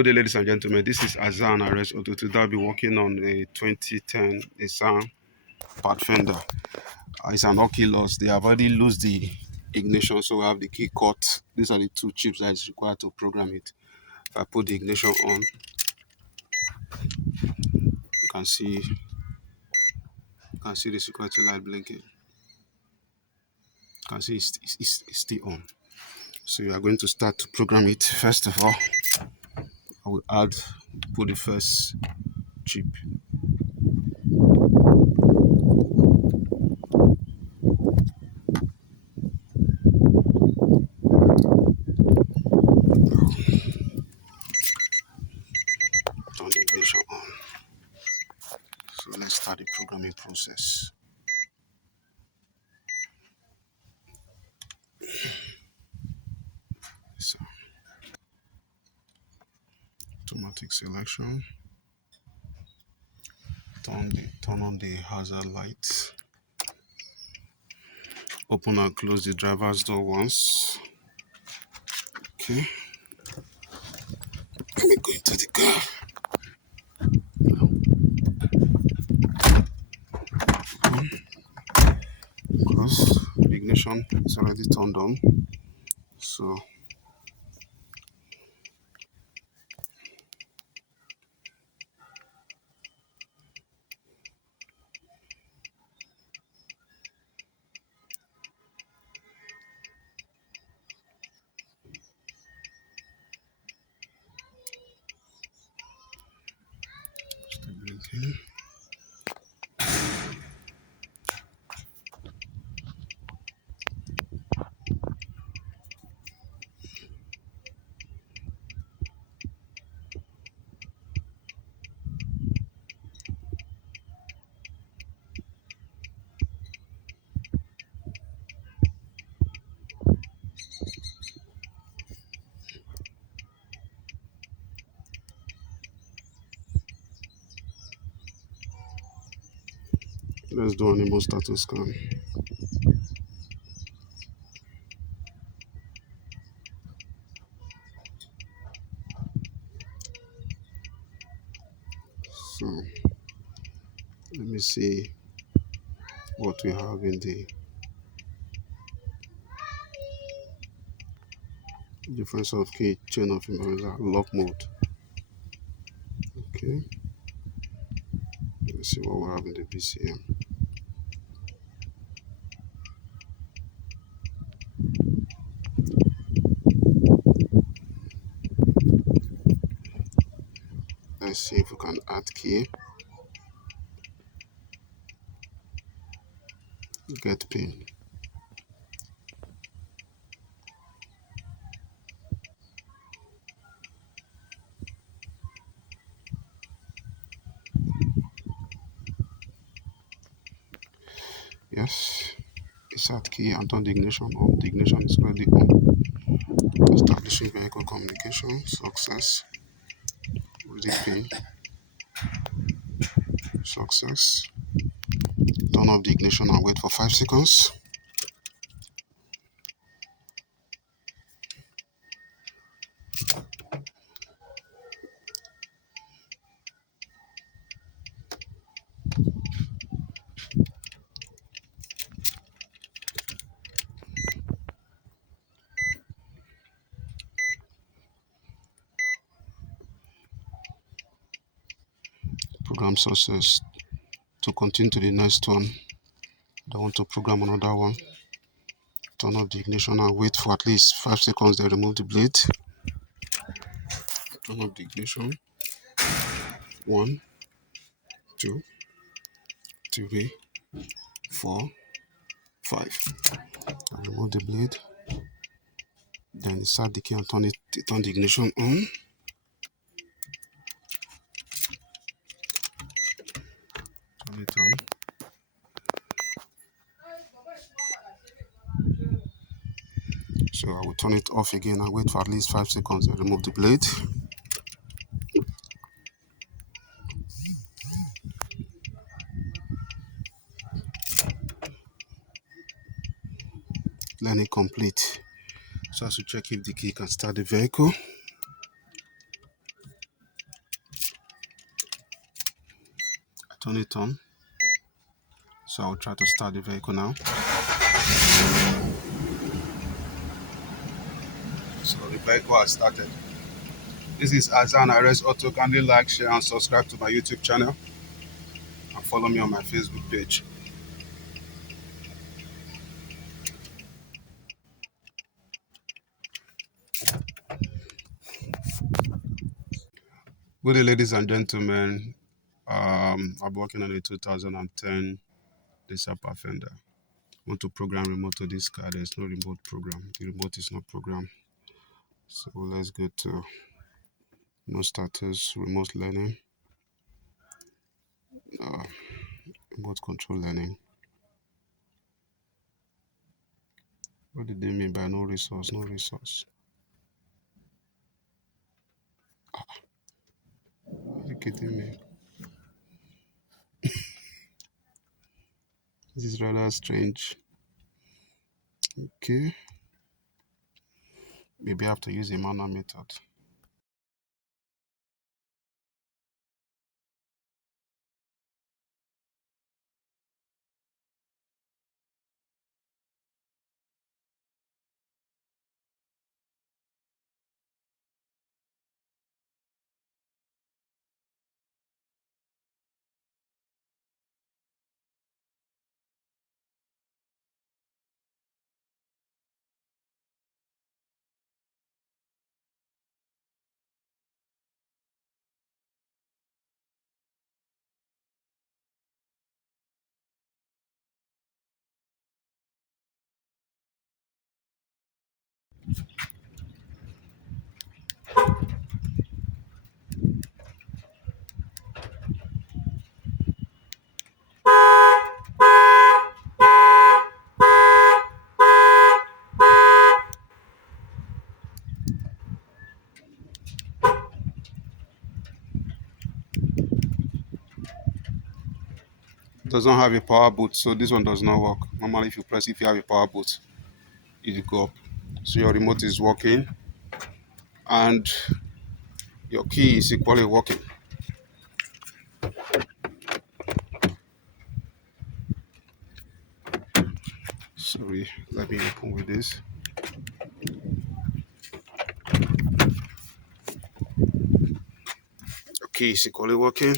Good day, ladies and gentlemen. This is Azan Arrest Auto. Today I'll be working on a 2010 Nissan Pathfinder. It's an key loss. They have already lost the ignition, so we have the key cut. These are the two chips that is required to program it. If I put the ignition on, you can see the security light blinking. You can see it's still on. So you are going to start to program it. First of all, I will put the first chip. Turn the ignition on. So let's start the programming process. So, automatic selection. Turn on the hazard light. Open and close the driver's door once. Okay. Let me go into the car. Close. The ignition is already turned on. So still blinking. Let's do animal status scan. So let me see what we have in the difference of key chain of imbalancer lock mode. Okay. Let's see what we have in the BCM. Let's see if we can add key. Get pin. Yes, it's at key and turn the ignition on. The ignition is already on. Establishing vehicle communication. Success. Ready pin. Success. Turn off the ignition and wait for 5 seconds. Program success. To continue to the next one, I want to program another one. Turn off the ignition and wait for at least 5 seconds, then remove the blade. Turn off the ignition. 1, 2, 3, 4, 5. And remove the blade. Then insert the key and turn the ignition on. Turn it on. So I will turn it off again and wait for at least 5 seconds and remove the blade. Learning complete. So as to check if the key can start the vehicle. turn it on. So I'll try to start the vehicle now. So the vehicle has started. This is Azan Arrest Auto. Kindly like, share, and subscribe to my YouTube channel. And follow me on my Facebook page. Good day, ladies and gentlemen. I'm working on a 2010 Nissan Pathfinder. I want to program remote to this car. There's no remote program. The remote is not programmed. So let's go to no status, remote learning, uh, remote control learning. What did they mean by no resource? No resource. Are you kidding me? This is rather strange. Okay. Maybe I have to use a manual method. It does not have a power boot, so this one does not work. Normally, if you have a power boot, it will go up. So your remote is working, and your key is equally working. Sorry, let me open with this. Your key is equally working.